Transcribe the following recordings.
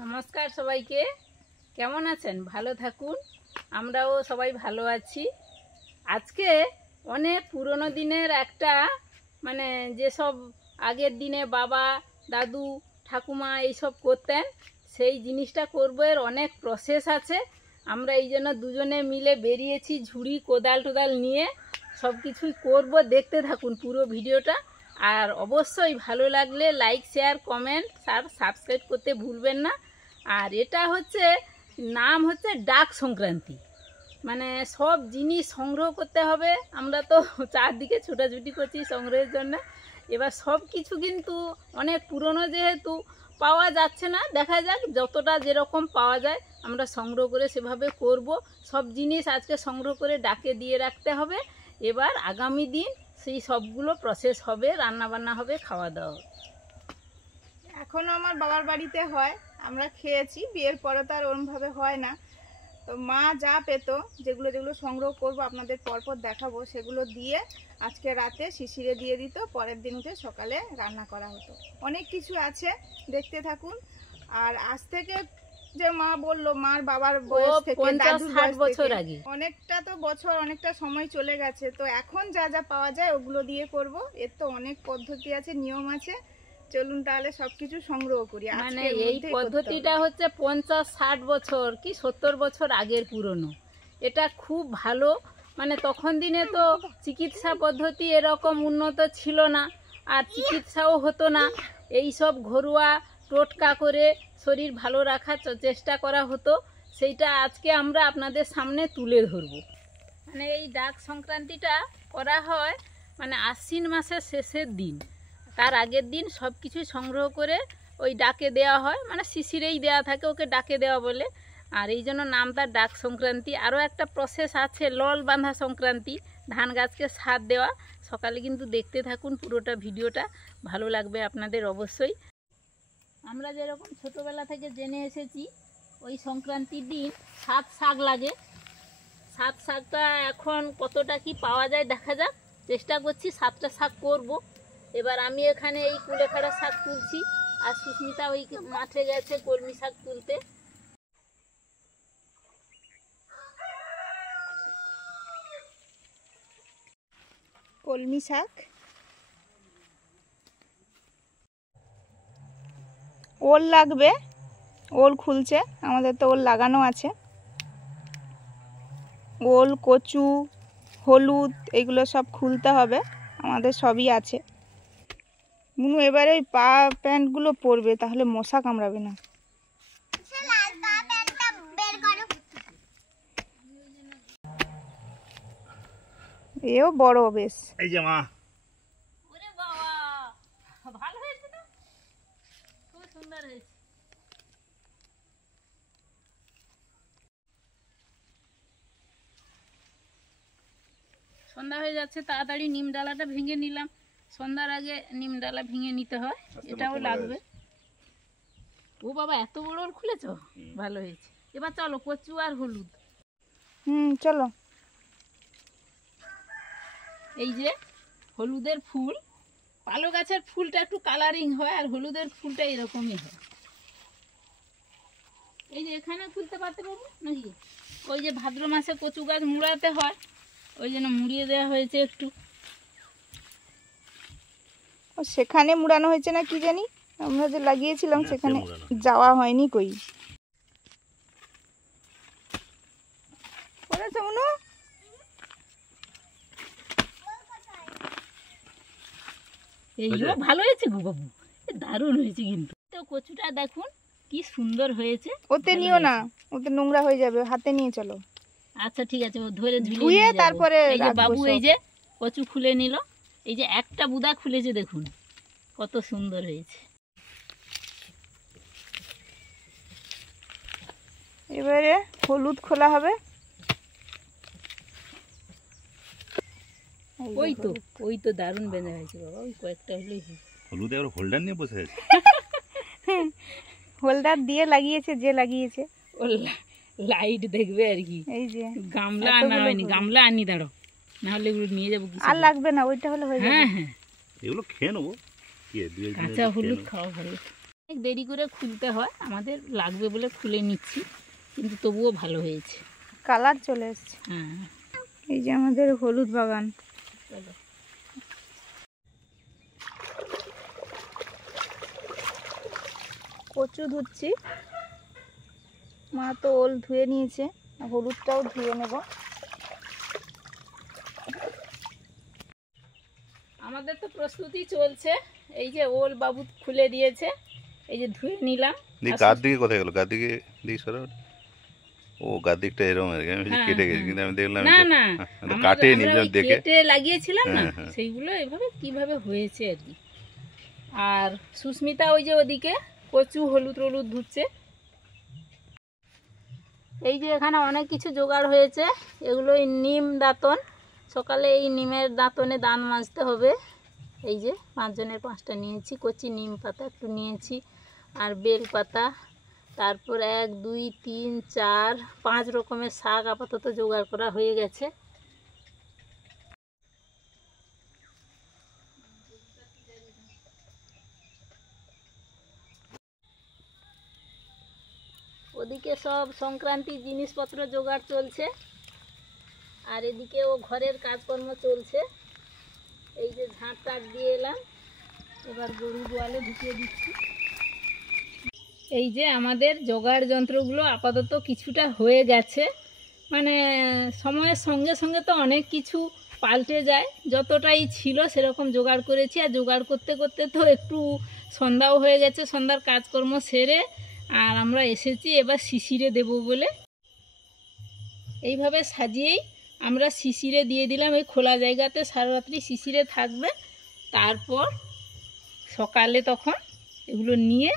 নমস্কার সবাইকে, কেমন আছেন? ভালো থাকুন, আমরাও সবাই ভালো আছি। আজকে অনেক পুরনো দিনের একটা যেসব আগের দিনে বাবা দাদু ঠাকুমা এইসব করতেন সেই জিনিসটা করবো। এর অনেক প্রসেস আছে। আমরা এই জন্য দুজনে মিলে বেরিয়েছি ঝুড়ি কোদাল টোদাল নিয়ে, সব কিছুই করবো। দেখতে থাকুন পুরো ভিডিওটা। আর অবশ্যই ভালো লাগলে লাইক শেয়ার কমেন্ট আর সাবস্ক্রাইব করতে ভুলবেন না। আর এটা হচ্ছে নাম হচ্ছে ডাক সংক্রান্তি, সব জিনিস সংগ্রহ করতে হবে। আমরা তো চারদিকে ছোটাছুটি করছি সংগ্রহের জন্য। এবার সব কিছু কিন্তু অনেক পুরনো, যেহেতু পাওয়া যাচ্ছে না। দেখা যাক যতটা যেরকম পাওয়া যায় আমরা সংগ্রহ করে সেভাবে করব। সব জিনিস আজকে সংগ্রহ করে ডাকে দিয়ে রাখতে হবে। এবার আগামী দিন সেই সবগুলো প্রসেস হবে, রান্নাবান্না হবে, খাওয়া দাওয়া। এখনও আমার বাবার বাড়িতে হয়, আমরা খেয়েছি। বিয়ের পরে তো আর ওরমভাবে হয় না। তো মা যা পেত, যেগুলো যেগুলো সংগ্রহ করব আপনাদের পরপর দেখাবো, সেগুলো দিয়ে আজকে রাতে শিশিরে দিয়ে দিত, পরের দিন উঠে সকালে রান্না করা হতো। অনেক কিছু আছে, দেখতে থাকুন। আর আজ থেকে যে মা বললো, মার বাবার বয়স থেকে, দাদুর বয়স থেকে অনেকটা তো বছর, অনেকটা সময় চলে গেছে। তো এখন যা যা পাওয়া যায় ওগুলো দিয়ে করব। এর তো অনেক পদ্ধতি আছে, নিয়ম আছে। চলুন তাহলে সবকিছু সংগ্রহ করি। এই পদ্ধতিটা হচ্ছে 50-60 বছর কি 70 বছর আগের পুরনো। এটা খুব ভালো। তখন দিনে তো চিকিৎসা পদ্ধতি এরকম উন্নত ছিল না, আর চিকিৎসাও হতো না। এই সব ঘরোয়া টোটকা করে শরীর ভালো রাখার চেষ্টা করা হতো। সেইটা আজকে আমরা আপনাদের সামনে তুলে ধরব। এই ডাক সংক্রান্তিটা করা হয় আশ্বিন মাসের শেষের দিন। তার আগের দিন সব কিছু সংগ্রহ করে ওই ডাকে দেওয়া হয়, শিশিরেই দেওয়া থাকে, ওকে ডাকে দেওয়া বলে। আর এই জন্য নামটা ডাক সংক্রান্তি। আরও একটা প্রসেস আছে, লল বাঁধা সংক্রান্তি, ধান গাছকে সার দেওয়া। সকালে কিন্তু দেখতে থাকুন পুরোটা ভিডিওটা, ভালো লাগবে আপনাদের অবশ্যই। আমরা যেরকম ছোটোবেলা থেকে জেনে এসেছি, ওই সংক্রান্তির দিন 7 শাক লাগে। 7 শাকটা এখন কতটা কি পাওয়া যায় দেখা যাক। চেষ্টা করছি 7টা শাক করব। এবার আমি এখানে এই কুলেখাড়া শাক তুলছি, আর সুস্মিতা ওই মাঠে গেছে কলমি শাক তুলতে। কলমি শাক, ওল লাগবে। ওল খুলছে, আমাদের তো ওল লাগানো আছে। ওল, কচু, হলুদ, এগুলো সব খুলতে হবে। আমাদের সবই আছে। মুনু এবারে ওই পা প্যান্টগুলো পরবে, তাহলে মশা কামড়াবে না। এও বড় বেশ। এই যে মা, ওরে বাবা, ভালো হয়েছে না? খুব সুন্দর হয়েছে। সন্ধ্যা হয়ে যাচ্ছে, তাড়াতাড়ি নিম ডালাটা ভেঙে নিলাম। সন্ধ্যার আগে নিম ডালা ভেঙে নিতে হয়, এটাও লাগবে। ও বাবা, এত বড় খুলেছ, ভালো হয়েছে। এবার চলো কচু আর হলুদ। চলো। এই যে হলুদের ফুল, পালো গাছের ফুলটা একটু কালারিং হয়, আর হলুদের ফুলটা এরকমই হয়। এই যে এখানে খুলতে পারতে পারবো নাকি? ওই যে ভাদ্র মাসে কচু গাছ মুড়াতে হয়, ওই জন্য মুড়িয়ে দেওয়া হয়েছে একটু। সেখানে মুড়ানো হয়েছে না কি জানি, আমরা যে লাগিয়েছিলাম সেখানে যাওয়া হয়নি। কই এইগুলো ভালো হয়েছে গো বাবু, দারুণ হয়েছে। কিন্তু তো কচুটা দেখুন কি সুন্দর হয়েছে। ওতে নিও না, ওতে নোংরা হয়ে যাবে, হাতে নিয়ে চলো। আচ্ছা ঠিক আছে, ও ধরে ধুয়ে তারপরে। এই যে বাবু এই যে কচু খুলে নিল, এই যে একটা বুদা খুলেছে, দেখুন কত সুন্দর হয়েছে। এবারে হলুদ খোলা হবে। ওই তো দারুণ বেঁধে হয়েছে বাবা, ওই কয়েকটা হলেই হলুদ। এবার হোল্ডার নিয়ে বসে আছে। হোল্ডার দিয়ে লাগিয়েছে, যে লাগিয়েছে ও লাইট দেখবে আর কি। এই যে গামলা আনা হয়নি, গামলা আনি দাঁড়ো, না হলে এগুলো নিয়ে যাবো। আর লাগবে না, ওইটা হলে হয়ে যাবে। হ্যাঁ, এগুলো খেয়ে নেবো। কাঁচা হলুদ খাওয়া ভালো। দেরি করে খুলতে হয়, আমাদের লাগবে বলে খুলে নিচ্ছি, কিন্তু তবুও ভালো হয়েছে। কালার চলে এসছে। হ্যাঁ, এই যে আমাদের হলুদ বাগান। চলো। কচু ধুচ্ছি, মা তো ওল ধুয়ে নিয়েছে, হলুদটাও ধুয়ে নেব। আমাদের তো প্রস্তুতি চলছে, এই যে ওল বাবু খুলে দিয়েছে, এই যে ধুয়ে নিলাম। গার দিকে কোথায় গেল? গার দিকে দিকে সরা। ও গার দিকটা এরকম আর কি, আমি হ্যাঁ, কেটে গেছি, হ্যাঁ। কিন্তু আমি দেখলাম না এটা না, কাটে নি আমরা ওই দেখে। কেটে লাগিয়েছিলাম না, হ্যাঁ, হ্যাঁ। সেইগুলো এভাবে কিভাবে হয়েছে আর কি। আর সুস্মিতা ওই যে ওদিকে কচু হলুদ টলুদ ধুচ্ছে। এই যে এখানে অনেক কিছু জোগাড় হয়েছে, এগুলো এই নিম দাঁতন, সকালে এই নিমের দাঁতনে দান মাজতে হবে। এই যে 5 জনের 5টা নিয়েছি, কচি নিম পাতা একটু নিয়েছি, আর বেল পাতা, তারপর 1 2 3 4 5 রকমের শাক আপাতত জোগাড় করা হয়ে গেছে। ওদিকে সব সংক্রান্তির জিনিসপত্র জোগাড় চলছে, আর এদিকেও ঘরের কাজকর্ম চলছে। এই যে ঝাঁট টাট দিয়ে এলাম, এবার গরু গোয়ালে ঢুকিয়ে দিচ্ছি। এই যে আমাদের জোগাড় যন্ত্রগুলো আপাতত কিছুটা হয়ে গেছে, মানে সময়ের সঙ্গে সঙ্গে তো অনেক কিছু পাল্টে যায়, যতটাই ছিল সেরকম জোগাড় করেছি। আর জোগাড় করতে করতে তো একটু সন্ধ্যাও হয়ে গেছে, সন্ধ্যার কাজকর্ম সেরে আর আমরা এসেছি এবার শিশিরে দেব বলে। এইভাবে সাজিয়েই আমরা শিশিরে দিয়ে দিলাম, এই খোলা জায়গাতে সারা রাত্রি শিশিরে থাকবে। তারপর সকালে তখন এগুলো নিয়ে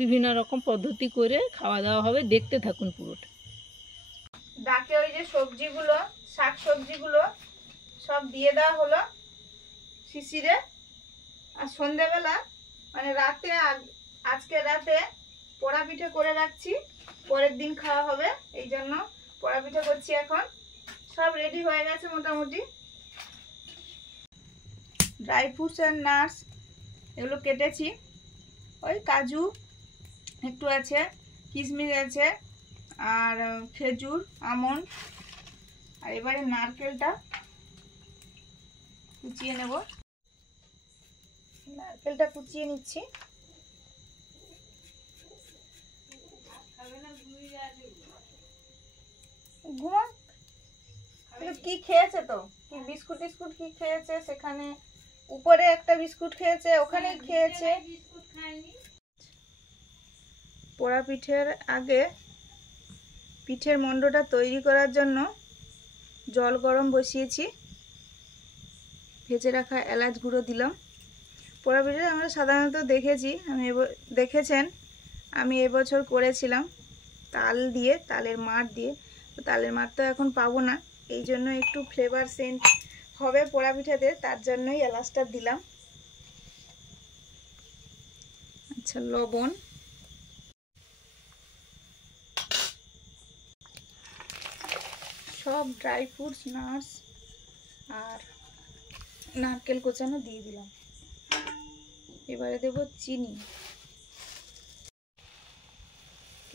বিভিন্ন রকম পদ্ধতি করে খাওয়া দাওয়া হবে, দেখতে থাকুন পুরোটা। ডাকে ওই যে সবজিগুলো, শাক সবজিগুলো সব দিয়ে দেওয়া হলো শিশিরে। আর সন্ধেবেলা মানে রাতে, আজকে রাতে পোড়া পিঠে করে রাখছি, পরের দিন খাওয়া হবে, এই জন্য পোড়া পিঠে করছি। এখন সব রেডি হয়ে গেছে মোটামুটি। ড্রাই ফ্রুটস আর নাটস এগুলো কেটেছি, ওই কাজু একটু আছে, কিশমিশ আছে, আর খেজুর, আমন্ড, আর এবারে নারকেলটা কুচিয়ে নেব। নারকেলটা কুচিয়ে নিচ্ছি। ঘুমা কি খেয়েছে, তো কি বিস্কুট টিস্কুট কি খেয়েছে, সেখানে উপরে একটা বিস্কুট খেয়েছে, ওখানে খেয়েছে। পোড়া পিঠের আগে পিঠের মণ্ডটা তৈরি করার জন্য জল গরম বসিয়েছি, ভেজে রাখা এলাচ গুঁড়ো দিলাম। পোড়া পিঠে আমরা সাধারণত দেখেছেন আমি এবছর করেছিলাম তাল দিয়ে, তালের মাড় দিয়ে। তো তালের মাড় তো এখন পাবো না, এই জন্য একটু ফ্লেভার সেন্ট হবে পোড়া পিঠাতে, তার জন্যই এলাচটা দিলাম। আচ্ছা, লবণ, সব ড্রাই ফ্রুটস, নাটস আর নারকেল কোচানো দিয়ে দিলাম। এবারে দেব চিনি।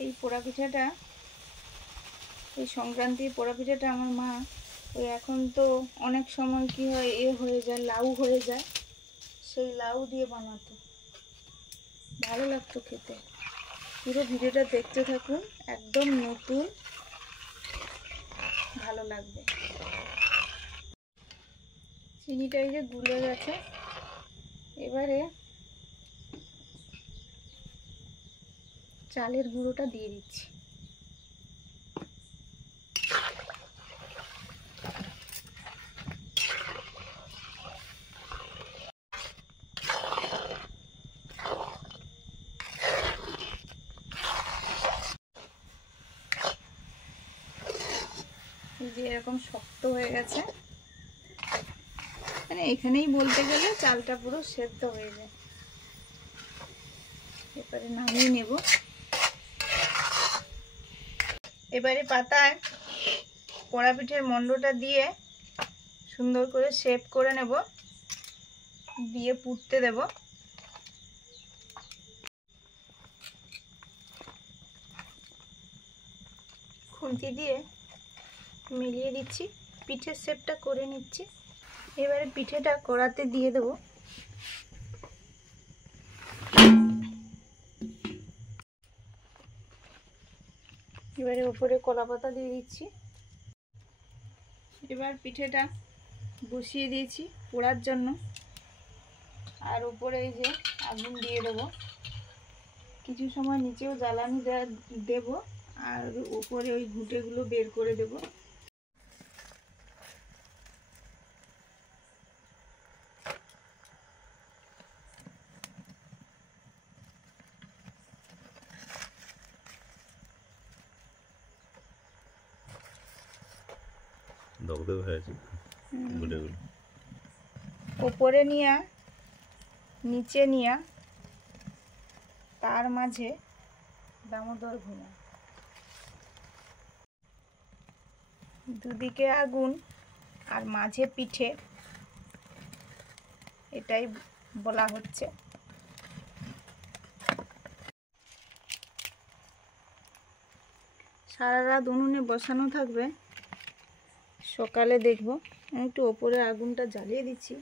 এই পোড়া পিঠাটা, এই সংক্রান্তির পোড়া পিঠাটা আমার মা ওই এখন তো অনেক সময় কি হয় হয়ে যায়, লাউ হয়ে যায়, সেই লাউ দিয়ে বানাতো, ভালো লাগতো খেতে। পুরো ভিডিওটা দেখতে থাকুন, একদম নতুন, ভালো লাগবে। চিনিটা এই যে গুলে গেছে, এবারে চালের গুঁড়োটা দিয়ে দিচ্ছি। এই যে এরকম শক্ত হয়ে গেছে, মানে এখানেই বলতে গেলে চালটা পুরো সেদ্ধ হয়ে যায়। এবারে নামিয়ে নেব। এবারে পাতায় পোড়া পিঠের মণ্ডটা দিয়ে সুন্দর করে শেপ করে নেব, দিয়ে পুড়তে দেব। খুন্তি দিয়ে মিলিয়ে দিচ্ছি, পিঠের শেপটা করে নিচ্ছি। এবারে পিঠেটা কড়াতে দিয়ে দেবো। এবারে উপরে কলা পাতা দিয়ে দিচ্ছি। এবার পিঠেটা বসিয়ে দিয়েছি পোড়ার জন্য, আর উপরে এই যে আগুন দিয়ে দেবো। কিছু সময় নিচেও জ্বালানি দেব, আর উপরে ওই ঘুঁটেগুলো বের করে দেব। উপরে নিয়া নিচে নিয়া তার মাঝে দামোদর ঘুমা, দুদিকে আগুন আর মাঝে পিঠে, এটাই বলা হচ্ছে। সারা রাত উনুনে বসানো থাকবে, সকালে দেখবো। একটু ওপরে আগুনটা জ্বালিয়ে দিচ্ছি।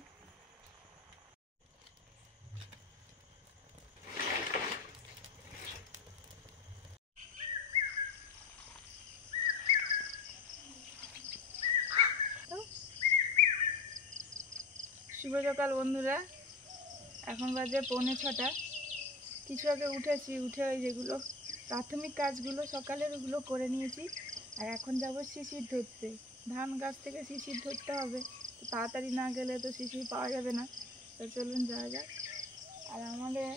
শুভ সকাল বন্ধুরা, এখন বাজে 5:45। কিছু আগে উঠেছি, উঠে ওই যেগুলো প্রাথমিক কাজগুলো সকালের ওগুলো করে নিয়েছি। আর এখন যাব শিশির ধরতে। ধান গাছ থেকে শিশির ধরতে হবে, তো তাড়াতাড়ি না গেলে তো শিশির পাওয়া যাবে না। তো চলুন যাওয়া যাক। আর আমাদের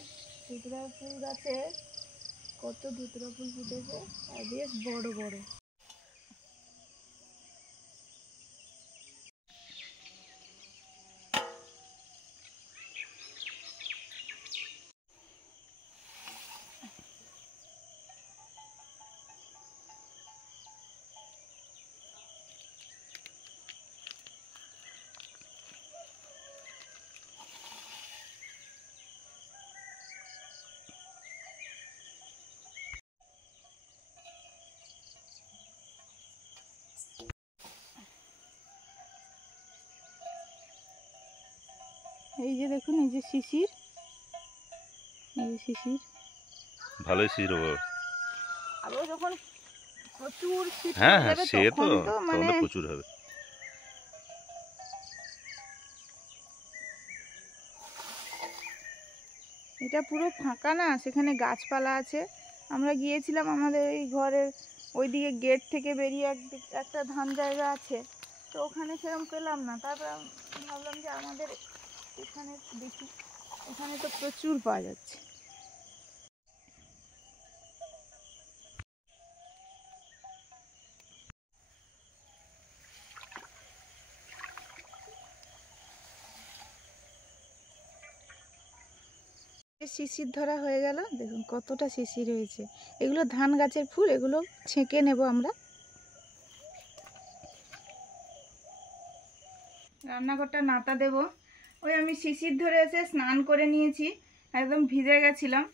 ধুতরা ফুল গাছে কত ধুতরা ফুল ফুটেছে, আর বেশ বড় বড়। এই যে দেখুন, এই যে শিশির, এই যে শিশির। ভালোই শিশির হবে। আরো যখন প্রচুর শীত হ্যাঁ পড়ে হ্যাঁ, যাবে সে তো তখন তো তখন মানে তো প্রচুর হবে। এটা পুরো ফাঁকা না, সেখানে গাছপালা আছে। আমরা গিয়েছিলাম আমাদের এই ঘরের ওইদিকে গেট থেকে বেরিয়ে একটা ধান জায়গা আছে, তো ওখানে সেরকম পেলাম না। তারপর ভাবলাম যে আমাদের এখানে দেখি, এখানে তো প্রচুর পাওয়া যাচ্ছে। শিশির ধরা হয়ে গেল, দেখুন কতটা শিশির হয়েছে। এগুলো ধান গাছের ফুল, এগুলো ছেঁকে নেব আমরা। রান্নাঘরটা নাতা দেব। ওই আমি শিশির ধরে এসে স্নান করে নিয়েছি, একদম ভিজে গেছিলাম।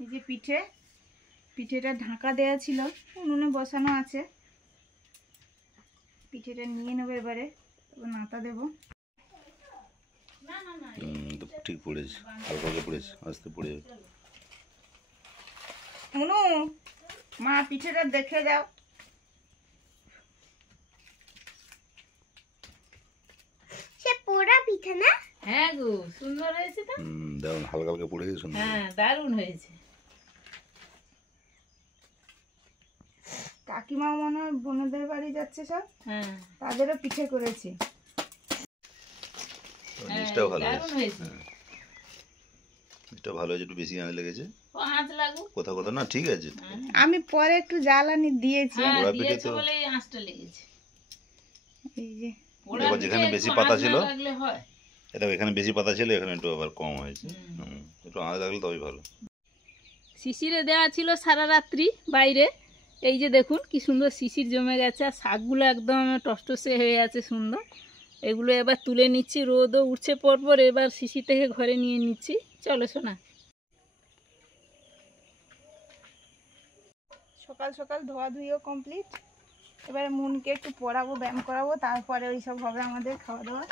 এই যে পিঠেটা ঢাকা দেওয়া ছিল, উনুনে বসানো আছে। পিঠেটা নিয়ে নেবো এবারে, নাতা দেব। ঠিক পড়েছে, হালকা হালকা পড়েছে, আস্তে পড়ে যাবে। মুনু, মা পিঠেটা দেখে দাও। সে পোড়া পিঠে না? হ্যাঁ গো, সুন্দর হয়েছে তো। দারুণ, হালকা হালকা পড়ে গেছে, সুন্দর। হ্যাঁ, দারুণ হয়েছে। কাকিমাও মনে হয় বোনদের বাড়ি যাচ্ছে সব, হ্যাঁ, তাদেরও পিঠে করেছি। জিনিসটাও ভালো দারুণ হয়েছে। হয়েছে। জিনিসটা ভালো হয়েছে, একটু বেশি আনে লেগেছে। ও আঁচ লাগুক। কোথাও কোথাও না, ঠিক আছে। আমি পরে একটু জ্বালানি দিয়েছি। হ্যাঁ, পোড়া পিঠে দিয়েছে তো- বলে এই আঁচটা লেগেছে। এই যে পোড়া দেখো, পিঠে যেখানে একটু বেশি পাতা আঁচ না ছিল, লাগলে হয়। এটা এখানে বেশি পাতা ছিল, এখানে একটু আবার কম হয়েছে। একটু আঁচ লাগলে তবেই ভালো। শিশিরে দেওয়া ছিল সারা রাত্রি বাইরে। এই যে দেখুন কি সুন্দর শিশির জমে গেছে, আর শাকগুলো একদম টসটসে হয়ে আছে সুন্দর। এগুলো এবার তুলে নিচ্ছি, রোদও উঠছে পরপর। এবার শিশির থেকে ঘরে নিয়ে নিচ্ছি। চলো শোনা। সকাল সকাল ধোয়া ধুইও কমপ্লিট। এবারে মুনকে একটু পড়াবো, ব্যায়াম করাবো, তারপরে ওই সব হবে আমাদের খাওয়া দাওয়া।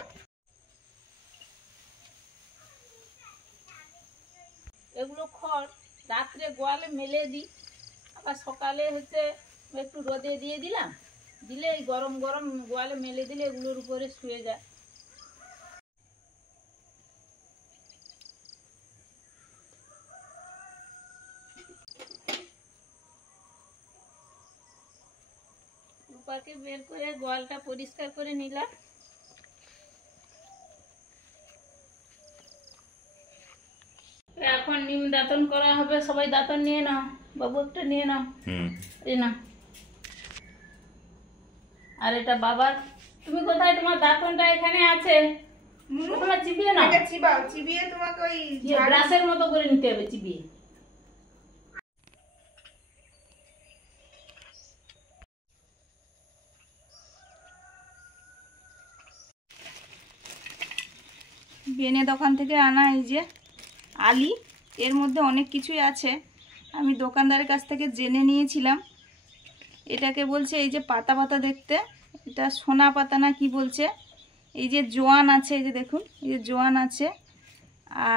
এগুলো খড় রাত্রে গোয়ালে মেলে দিই, আবার সকালে হচ্ছে একটু রোদে দিয়ে দিলাম, দিলে এই গরম গরম গোয়ালে মেলে দিলে এগুলোর উপরে শুয়ে যায়। রূপাকে বের করে গোয়ালটা পরিষ্কার করে নিলাম। এখন নিম দাঁতন করা হবে, সবাই দাঁতন নিয়ে নাও, বাবু একটা নিয়ে নাও, এই না। আর এটা বাবার, তুমি কোথায়, তোমার দাঁতনটা এখানে আছে, তোমার চিবিয়ে নাও, এটা চিবাও, চিবিয়ে তোমাকে ওই ব্রাশের মতো করে নিতে হবে চিবিয়ে। বেনে দোকান থেকে আনা এই যে আলি, এর মধ্যে অনেক কিছুই আছে। আমি দোকানদারের কাছ থেকে জেনে নিয়েছিলাম, এটাকে বলছে এই যে পাতা পাতা দেখতে, এটা সোনা পাতা না কি বলছে। এই যে জোয়ান আছে, এই যে দেখুন এই যে জোয়ান আছে,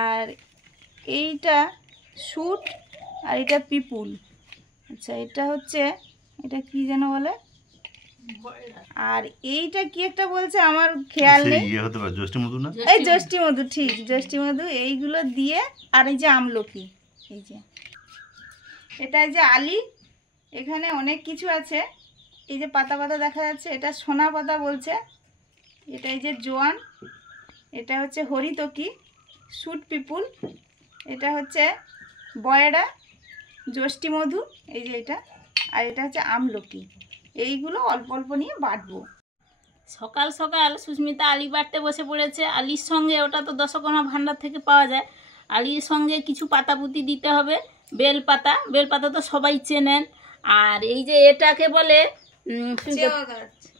আর এইটা শুট, আর এটা পিপুল। আচ্ছা এটা হচ্ছে, এটা কি যেন বলে, আর এইটা কি একটা বলছে আমার খেয়াল নেই। এই জ্যৈষ্ঠী মধু, ঠিক জ্যৈষ্ঠী মধু, এইগুলো দিয়ে, আর এই যে আমলকি, এই যে এটা এই যে আলি, এখানে অনেক কিছু আছে। এই যে পাতা পাতা দেখা যাচ্ছে, এটা সোনা পাতা বলছে, এটা এই যে জোয়ান, এটা হচ্ছে হরিতকি, শুট পিপুল, এটা হচ্ছে বয়রা, জ্যৈষ্ঠী মধু, এই যে এটা, আর এটা হচ্ছে আমলকি। এইগুলো অল্প অল্প নিয়ে বাটবো। সকাল সকাল সুস্মিতা আলি বাটতে বসে পড়েছে। আলির সঙ্গে, ওটা তো দশকর্মা ভাণ্ডার থেকে পাওয়া যায়, আলির সঙ্গে কিছু পাতাপুতি দিতে হবে, বেলপাতা, বেলপাতা তো সবাই চেনেন। আর এই যে এটাকে বলে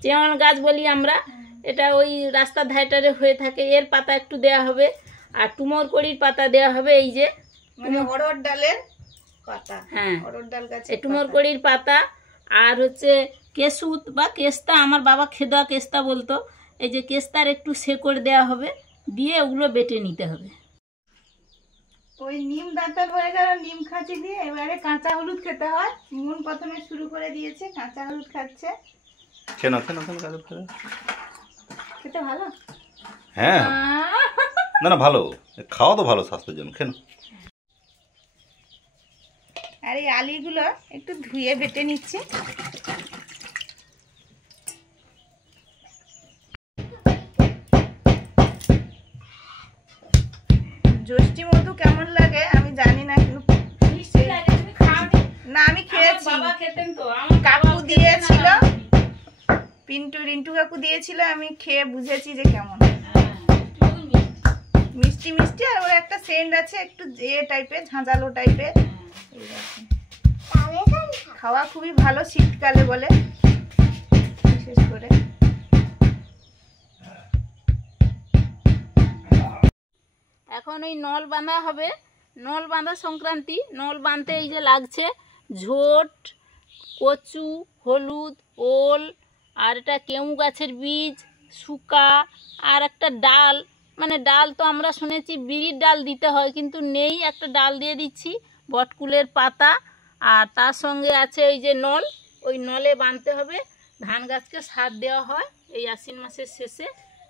চেওয়ান গাছ বলি আমরা, এটা ওই রাস্তার ধারে হয়ে থাকে, এর পাতা একটু দেয়া হবে, আর টুমর কড়ির পাতা দেয়া হবে, এই যে মানে অড়হর ডালের পাতা, হ্যাঁ অড়হর ডাল গাছ, এই টুমর কড়ির পাতা, আর হচ্ছে কেশুত বা কেস্তা, আমার বাবা খেদা কেস্তা বলতো, এই যে কেস্তার একটু শেকড় দেওয়া হবে, দিয়ে ওগুলো বেটে নিতে হবে। ওই নিম দাঁতন হয়ে গেল, নিম খাঁচি দিয়ে এবারে কাঁচা হলুদ খেতে হয়। মুন প্রথমে শুরু করে দিয়েছে, কাঁচা হলুদ খাচ্ছে। খেতে ভালো, হ্যাঁ না না ভালো, খাওয়া তো ভালো স্বাস্থ্যের জন্য, কেন। আর এই আলিগুলো একটু ধুয়ে বেটে নিচ্ছে। জ্যৈষ্ঠী মধু কেমন লাগে আমি জানি না, কিন্তু না আমি খেয়েছি, কাকু দিয়েছিল, পিন্টু রিন্টু কাকু দিয়েছিল, আমি খেয়ে বুঝেছি যে কেমন মিষ্টি মিষ্টি, আর ওর একটা সেন্ট আছে একটু এ টাইপের, ঝাঁঝালো টাইপের। খাওয়া খুবই ভালো শীতকালে বলে, বিশেষ করে। এখন ওই নল বাঁধা হবে, নল বাঁধা সংক্রান্তি। নল বাঁধতে এই যে লাগছে ঝোট, কচু, হলুদ, ওল, আর এটা কেউ গাছের বীজ, শুকা, আর একটা ডাল, মানে ডাল তো আমরা শুনেছি বিড়ির ডাল দিতে হয়, কিন্তু নেই, একটা ডাল দিয়ে দিচ্ছি, বটকুলের পাতা, আর তার সঙ্গে আছে ওই যে নল, ওই নলে বাঁধতে হবে। ধান গাছকে সার দেওয়া হয় এই আশ্বিন মাসের শেষে।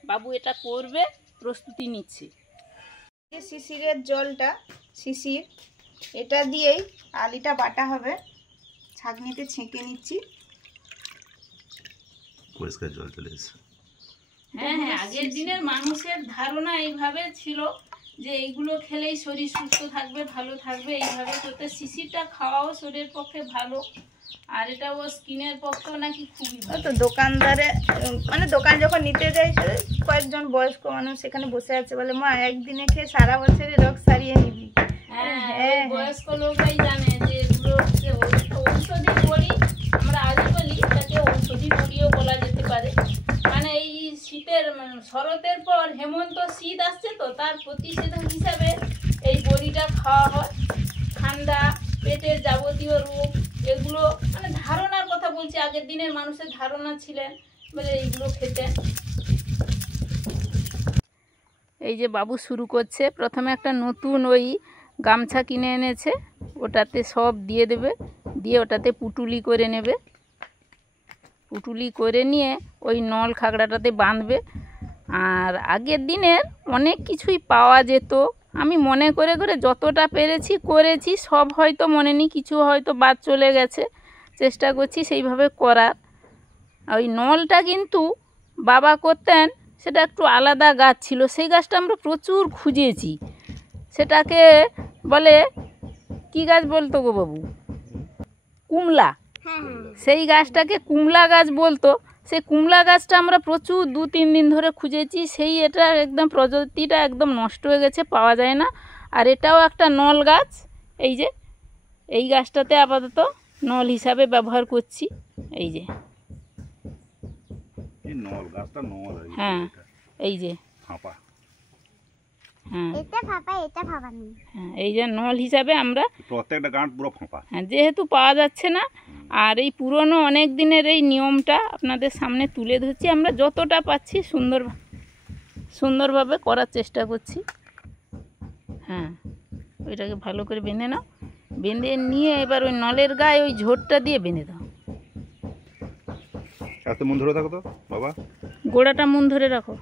বাবু এটা করবে, প্রস্তুতি নিচ্ছে। শিশিরের জলটা, শিশির, এটা দিয়েই আলিটা বাটা হবে। ছাঁকনিতে ছেঁকে নিচ্ছি। পরিষ্কার জল চলে এসেছে। হ্যাঁ হ্যাঁ, আগের দিনের মানুষের ধারণা এইভাবে ছিল যে এইগুলো খেলেই শরীর সুস্থ থাকবে, ভালো থাকবে, এইভাবে করতে। শিশিরটা খাওয়াও শরীরের পক্ষে ভালো, আর এটা ও স্কিনের পক্ষেও নাকি খুবই ভালো। তো দোকানদারে, মানে দোকান যখন নিতে যাই, কয়েকজন বয়স্ক মানুষ সেখানে বসে আছে, বলে মা একদিনে খেয়ে সারা বছরের রোগ সারিয়ে নিবি। হ্যাঁ, বয়স্ক লোকরাই জানে যে এগুলো হচ্ছে ঔষধি বড়ি, আমরা আগে বলি তাকে ঔষধি বড়িও বলা যেতে পারে। মানে এই শীতের, শরতের পর হেমন্ত শীত আসছে, তো তার প্রতিষেধক হিসাবে এই বড়িটা খাওয়া হয়। ঠান্ডা, পেটের যাবতীয় রোগ, এগুলো মানে ধারণার কথা বলছি, আগের দিনের মানুষের ধারণা ছিলেন বলে এইগুলো খেতেন। এই যে বাবু শুরু করছে, প্রথমে একটা নতুন ওই গামছা কিনে এনেছে, ওটাতে সব দিয়ে দেবে, দিয়ে ওটাতে পুটুলি করে নেবে, পুটুলি করে নিয়ে ওই নল খাগড়াটাতে বাঁধবে। আর আগের দিনের অনেক কিছুই পাওয়া যেত, আমি মনে করে করে যতটা পেরেছি করেছি, সব হয়তো মনে নেই, কিছু হয়তো বাদ চলে গেছে, চেষ্টা করছি সেইভাবে করার। ওই নলটা কিন্তু বাবা করতেন, সেটা একটু আলাদা গাছ ছিল, সেই গাছটা আমরা প্রচুর খুঁজেছি, সেটাকে বলে কি গাছ বলতো গো বাবু? কুমলা। সেই গাছটাকে কুমলা গাছ বলতো। সেই কুমলা গাছটা আমরা প্রচুর 2-3 দিন ধরে খুঁজেছি, সেই এটা একদম প্রজাতিটা একদম নষ্ট হয়ে গেছে, পাওয়া যায় না। আর এটাও একটা নল গাছ, এই যে এই গাছটাতে আপাতত নল হিসাবে ব্যবহার করছি। এই যে হ্যাঁ, এই যে হ্যাঁ হ্যাঁ, এই যে নল হিসাবে আমরা প্রত্যেকটা গাঁট পুরো ফাঁপা। হ্যাঁ, যেহেতু পাওয়া যাচ্ছে না, আর এই পুরনো অনেক দিনের এই নিয়মটা আপনাদের সামনে তুলে ধরছি, আমরা যতটা পাচ্ছি সুন্দরভাবে করার চেষ্টা করছি। হ্যাঁ, ওইটাকে ভালো করে বেঁধে নাও, বেঁধে নিয়ে এবার ওই নলের গায়ে ওই ঝোরটা দিয়ে বেঁধে দাও। আস্তে মন ধরে থাকো তো বাবা, গোড়াটা মন ধরে রাখো।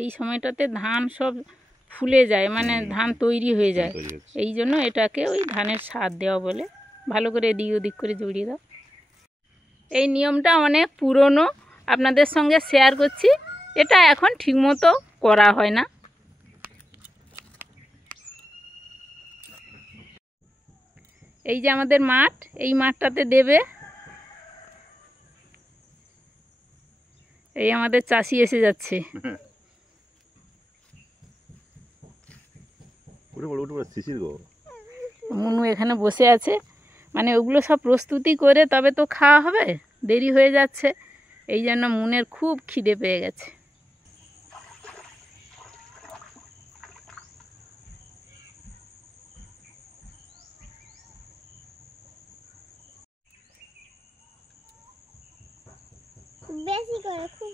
এই সময়টাতে ধান সব ফুলে যায়, মানে ধান তৈরি হয়ে যায়, এই জন্য এটাকে ওই ধানের স্বাদ দেওয়া বলে। ভালো করে এদিক ওদিক করে জড়িয়ে দাও। এই নিয়মটা অনেক পুরনো, আপনাদের সঙ্গে শেয়ার করছি, এটা এখন ঠিকমতো করা হয় না। এই যে আমাদের মাঠ, এই মাঠটাতে দেবে। এই আমাদের চাষি এসে যাচ্ছে। মুনু এখানে বসে আছে, মানে ওগুলো সব প্রস্তুতি করে তবে তো খাওয়া হবে, দেরি হয়ে যাচ্ছে, এই জন্য মুনের খুব খিদে পেয়ে গেছে। বেশি করে খুব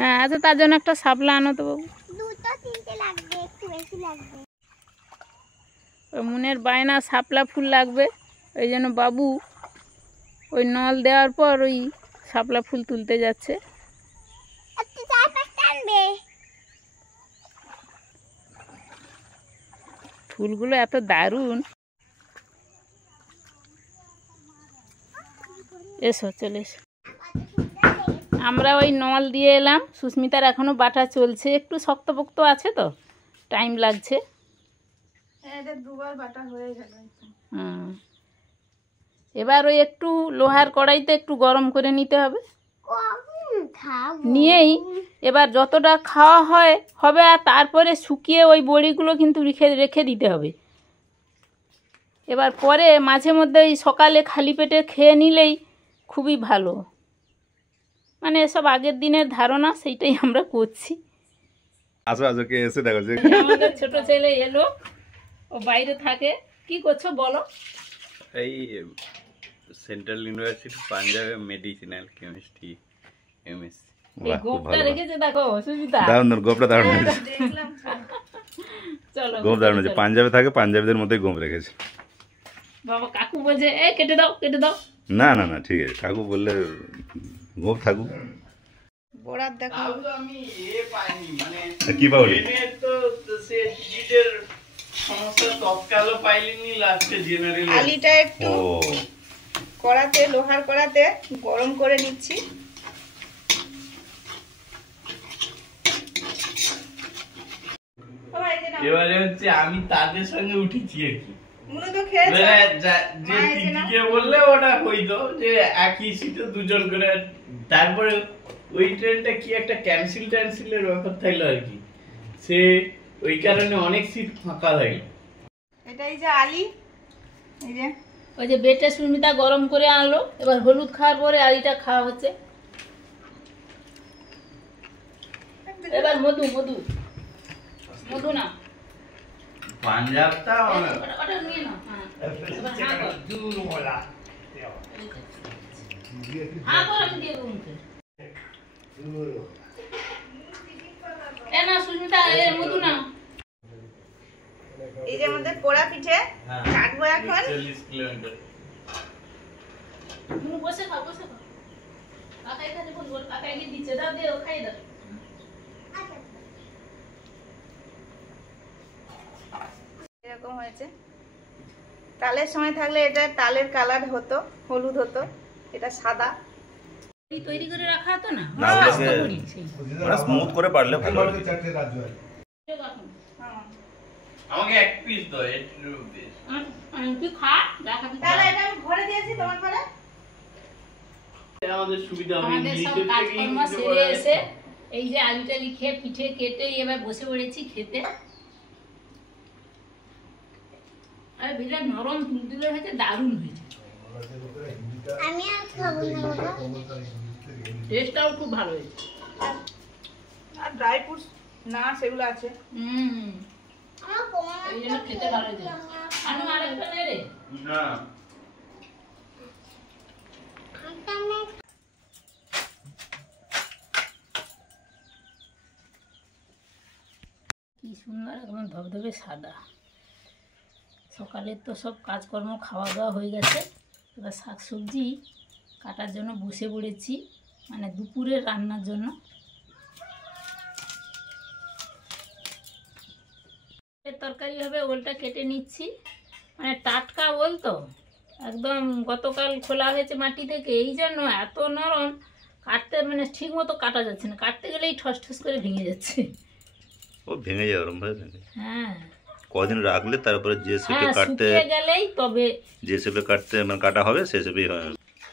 হ্যাঁ, আচ্ছা, তার জন্য একটা শাপলা আনো তো বাবু। 2-3টে লাগবে, একটু বেশি লাগবে। ওই মুনের বায়না শাপলা ফুল লাগবে, ওই জন্য বাবু ওই নল দেওয়ার পর ওই শাপলা ফুল তুলতে যাচ্ছে। একটু চারপাশটা আনবে। ফুলগুলো এত দারুণ। এসো, চলে এসো। আমরা ওই নল দিয়ে এলাম, সুস্মিতার এখনও বাটা চলছে, একটু শক্তপোক্ত আছে তো, টাইম লাগছে। এটা 2বার বাটা হয়ে গেল। এবার ওই একটু লোহার কড়াইতে একটু গরম করে নিতে হবে, নিয়েই এবার যতটা খাওয়া হবে, আর তারপরে শুকিয়ে ওই বড়িগুলো কিন্তু রেখে দিতে হবে। এবার পরে মাঝে মধ্যে ওই সকালে খালি পেটে খেয়ে নিলেই খুবই ভালো, মানে এসব আগের দিনের ধারণা, সেইটাই আমরা করছি। আসো আসো, কে এসে দেখো যে আমাদের ছোট ছেলে এলো, ও বাইরে থাকে। কি করছো বলো? এই সেন্ট্রাল ইউনিভার্সিটি পাঞ্জাবে মেডিসিনাল কেমিস্ট্রি এমএসসি। এই গোপটা রেখেছে দেখো সুজিতা, দারুণ গোপটা দারুণ হয়েছে। চলো, গোপ দারুণ হয়েছে, পাঞ্জাবে থাকে, পাঞ্জাবিদের মতোই গোপ রেখেছে। বাবা কাকু বলছে এই কেটে দাও কেটে দাও। না না না, ঠিক আছে, কাকু বললে গোপ থাকুক। বড়ার দেখো আমি পাইনি, মানে কি পাবলি তো সে জিডের সমস্যা তৎকালও পাইলিনি, লাস্টে জেনারেল আলিটা একটু কড়াতে, লোহার কড়াতে গরম করে নিচ্ছি। এবারে হচ্ছে আমি তাদের সঙ্গে উঠেছি আর কি, মুনু তো খেয়েছে, যে দিদিকে বললে ওটা হইতো যে একই সিটে দুজন করে, তারপরে ওই ট্রেনটা কি একটা ক্যান্সেলের ব্যাপার থাকলো আর কি, সে ওই কারণে অনেক সিট ফাঁকা থাকলো। এটা এই যে আলি, এই যে ওই যে বেটে সুমিতা গরম করে আনলো, এবার হলুদ খাওয়ার পরে আরিটা খাওয়া হচ্ছে। এবার মধু মধু মধু না, পাঞ্জাবটা ওটা নিয়ে নাও। হ্যাঁ, এবার হ্যাঁ করো। হ্যাঁ করো, আমি দিয়ে দেবো মুখে। এ না সুস্মিতা, এ মধু না। এই যে আমাদের পোড়া পিঠে কাটবো এখন। 40 কিলোমিটার। তুমি বসে খাও, বসে খাও। কাকাই কাছে বলবো, কাকাই গিয়ে দিচ্ছে, দাও দিয়ে খাই দাও। এরকম হয়েছে। তালের সময় থাকলে এটা তালের কালার হতো, হলুদ হতো, এটা সাদা। তৈরি করে রাখা হতো না, না, ওটাকে স্মুথ করে পারলে ভালো হয়। আমাকে এক পিস দাও, একটু পিস। তুই খা, যা খাবি খা। তাহলে এটা আমি ঘরে দিয়েছি তোমার ঘরে। আমাদের সুবিধা হবে, আমাদের সব নিজের থেকে কাজকর্ম সেরে এসে এই যে আলুটা লিখে পিঠে কেটে এবার বসে পড়েছি খেতে। আর বিরাট নরম তুলতুলে হয়েছে, দারুণ হয়েছে, আমি আর খাবো না বাবা। টেস্টটাও খুব ভালো হয়েছে। আর ড্রাই ফ্রুটস না সেগুলো আছে। আমার কোমর এই জন্য খেতে ভালো হয়েছে। আমি আরেকটা নে রে। না কি সুন্দর একদম ধবধবে সাদা। সকালের তো সব কাজকর্ম খাওয়া দাওয়া হয়ে গেছে, এবার শাকসবজি কাটার জন্য বসে পড়েছি, মানে দুপুরে রান্নার জন্য। তরকারি হবে, ওলটা কেটে নিচ্ছি, মানে টাটকা ওল তো, একদম গতকাল খোলা হয়েছে মাটি থেকে, এই জন্য এত নরম, কাটতে মানে ঠিক মতো কাটা যাচ্ছে না, কাটতে গেলেই ঠস ঠস করে ভেঙে যাচ্ছে। ও ভেঙে যায়, ওরম ভাবে ভেঙে। হ্যাঁ কদিন রাখলে তারপরে যে শেপে হ্যাঁ, কাটতে, শুকিয়ে গেলেই তবে যে শেপে কাটতে মানে কাটা হবে সে শেপেই হয়।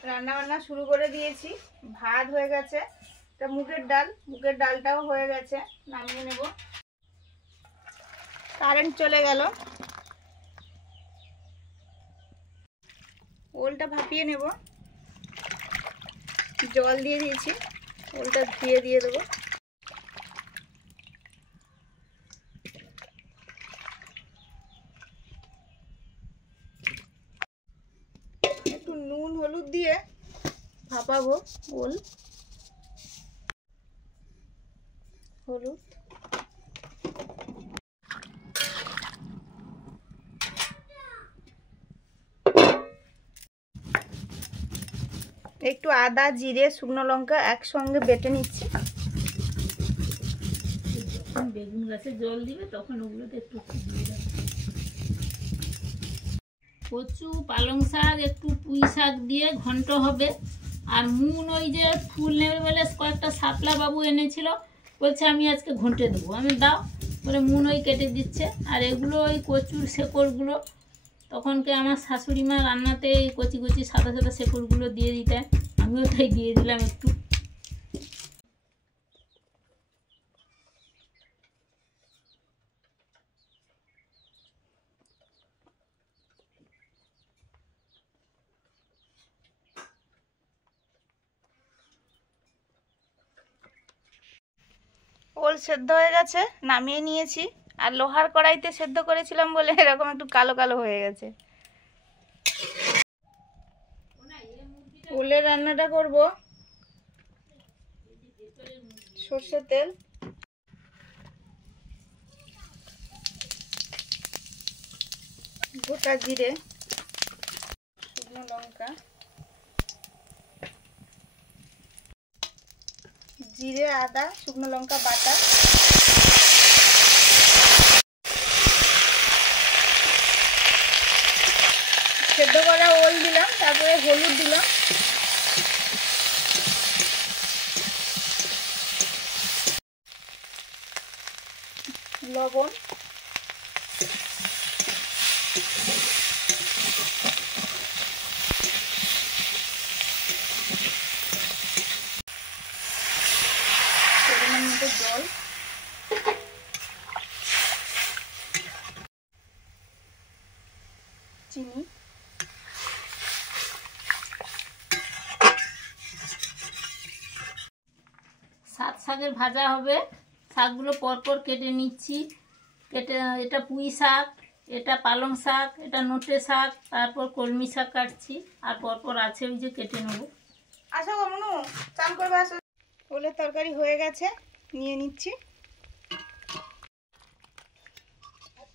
রান্না বান্না শুরু করে দিয়েছি, ভাত হয়ে গেছে, এটা মুগের ডালটাও হয়ে গেছে, নামিয়ে নেব। কারেন্ট চলে গেল, ওলটা ভাপিয়ে নেব, জল দিয়ে দিয়েছি, ওলটা ধুয়ে দিয়ে দেবো। একটু নুন হলুদ দিয়ে ভাপাবো ওল। হলুদ, একটু আদা জিরে শুকনো লঙ্কা একসঙ্গে বেটে নিচ্ছি। যখন বেগুন গাছে জল দিবে তখন ওগুলোতে একটু একটু দিয়ে দেবে। কচু পালং শাক একটু পুঁই শাক দিয়ে ঘন্ট হবে। আর মুন ওই যে ফুল নেবে বলে কয়েকটা শাপলা বাবু এনেছিল, বলছে আমি আজকে ঘন্টে দেবো, আমি দাও বলে মুন ওই কেটে দিচ্ছে। আর এগুলো ওই কচুর শেকড়গুলো, তখনকে আমার শাশুড়ি মা রান্নাতে এই কচি কচি সাদা সাদা শেকড়গুলো দিয়ে দিতেন, আমিও তাই দিয়ে দিলাম একটু। ওল সেদ্ধ হয়ে গেছে, নামিয়ে নিয়েছি। আর লোহার কড়াইতে সেদ্ধ করেছিলাম বলে এরকম একটু কালো কালো হয়ে গেছে। ওলের রান্নাটা করব সর্ষের তেল, গোটা জিরে, শুকনো লঙ্কা, জিরে আদা শুকনো লঙ্কা বাটা, সেদ্ধ করা ওল দিলাম, তারপরে হলুদ দিলাম, লবণ, পরিমাণ মতো জল, চিনি, শাকের ভাজা হবে। শাকগুলো পরপর কেটে নিচ্ছি। কেটে এটা পুঁই শাক, এটা পালং শাক, এটা নোটে শাক, তারপর কলমি শাক কাটছি, আর পরপর আছে ওই যে কেটে নেবো। আসো গো মনু, চান করবে আসো। ওলের তরকারি হয়ে গেছে, নিয়ে নিচ্ছি।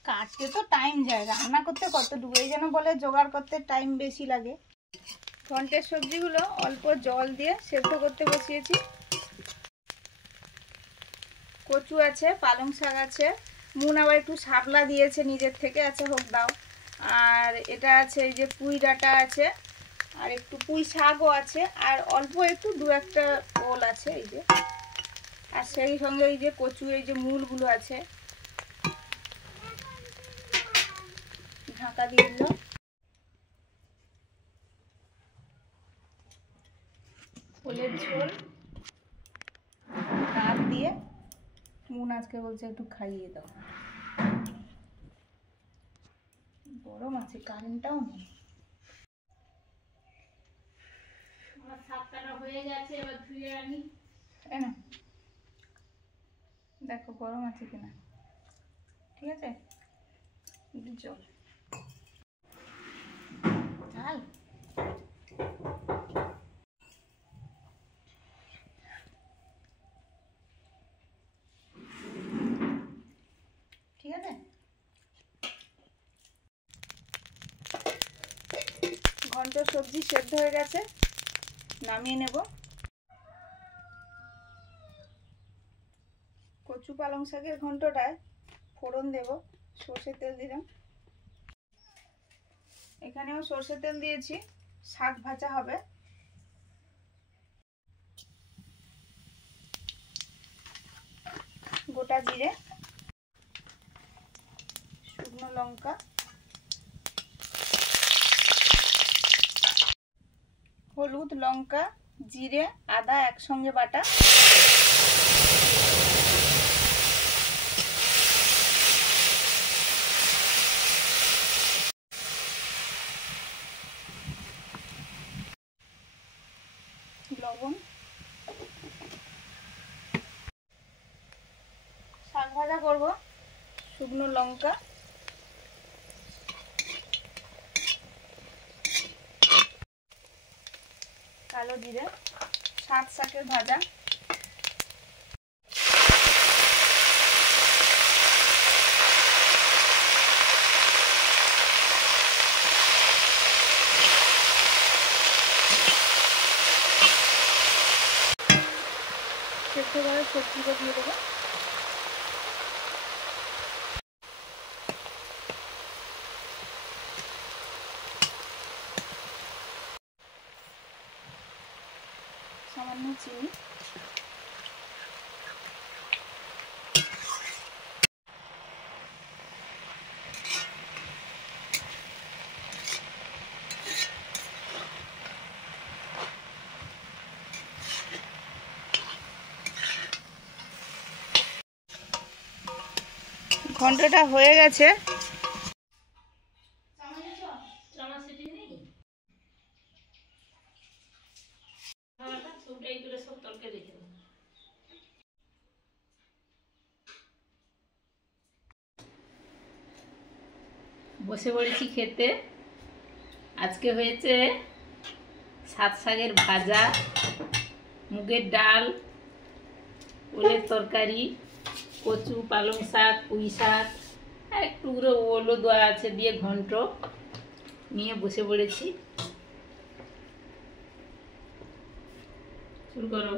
কাটতে তো টাইম যায়, রান্না করতে কত ডুবে যেন বলে জোগাড় করতে টাইম বেশি লাগে। ঘন্টের সবজিগুলো অল্প জল দিয়ে সেদ্ধ করতে বসিয়েছি। কচু আছে, পালং শাক আছে, মুন আবার একটু শাপলা দিয়েছে নিজের থেকে, আছে হোক দাও। আর এটা আছে এই যে পুঁই ডাঁটা আছে, আর একটু পুঁই শাকও আছে, আর অল্প একটু দু একটা ওল আছে এই যে। আর সেই সঙ্গে এই যে কচু এই যে মূলগুলো আছে, ঢাকা দিয়ে দিল। ওলের ঝোল ভাত দিয়ে মুন আজকে বলছে একটু খাইয়ে দাও। গরম আছে, কারেন্টটাও নেই। আমার শাক কাটা হয়ে গেছে, এবার ধুয়ে আনি। না দেখো গরম আছে কিনা, ঠিক আছে। একটু জল ঝাল। ঠিক আছে, ঘন্টার সবজি সেদ্ধ হয়ে গেছে, নামিয়ে নেব। কচু পালং শাকের ঘন্টটায় ফোড়ন দেব, সর্ষের তেল দিলাম। এখানেও সর্ষের তেল দিয়েছি, শাক ভাজা হবে। গোটা জিরে, শুকনো লঙ্কা, হলুদ, লঙ্কা, জিরে, আদা একসঙ্গে বাটা, লবণ। শাক ভাজা করব, শুকনো লঙ্কা, কালো জিরে, শাকের ভাজা, সেদ্ধ করে সবজিটা দিয়ে দেবো। সামান্য চিনি, ঘন্টটা হয়ে গেছে। বসে পড়েছি খেতে। আজকে হয়েছে সাত শাকের ভাজা, মুগের ডাল, ওলের তরকারি, কচু পালং শাক, পুঁই শাক, আর একটু ওলও দেওয়া আছে দিয়ে ঘন্ট নিয়ে বসে পড়েছি। শুরু করো।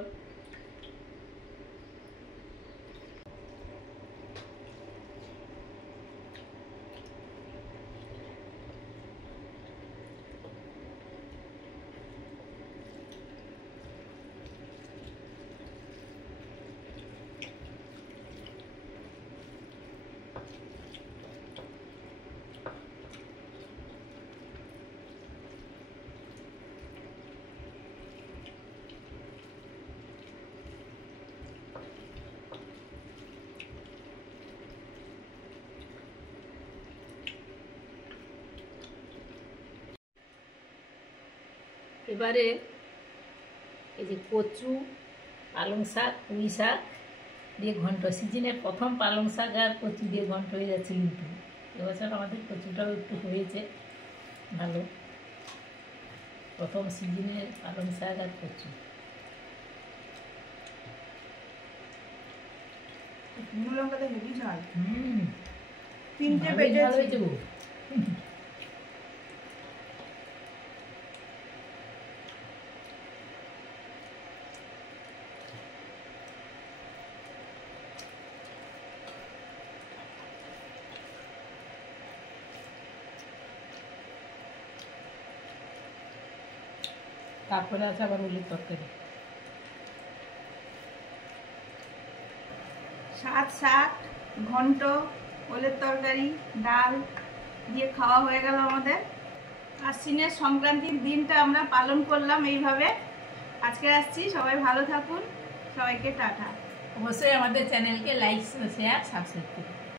এবারে এই যে কচু পালং শাক পুঁই শাক দিয়ে ঘন্ট সিজনের প্রথম পালং শাক আর কচু দিয়ে ঘন্ট হয়ে যাচ্ছে। কিন্তু এবছর আমাদের কচুটাও একটু হয়েছে ভালো, প্রথম সিজনের পালং শাক আর কচু। নুন লঙ্কাতে হেভি ঝাল, হুম, 3টে ভালোই ঝাল বেটেছি। হয়েছে গো। তারপরে আছে আবার উলের তরকারি। শাক শাক ঘন্ট, ওলের তরকারি, ডাল দিয়ে খাওয়া হয়ে গেল আমাদের। আশ্বিনের সংক্রান্তির দিনটা আমরা পালন করলাম এইভাবে। আজকে আসছি, সবাই ভালো থাকুন, সবাইকে টাটা। অবশ্যই আমাদের চ্যানেলকে লাইক শেয়ার সাবস্ক্রাইব করুন।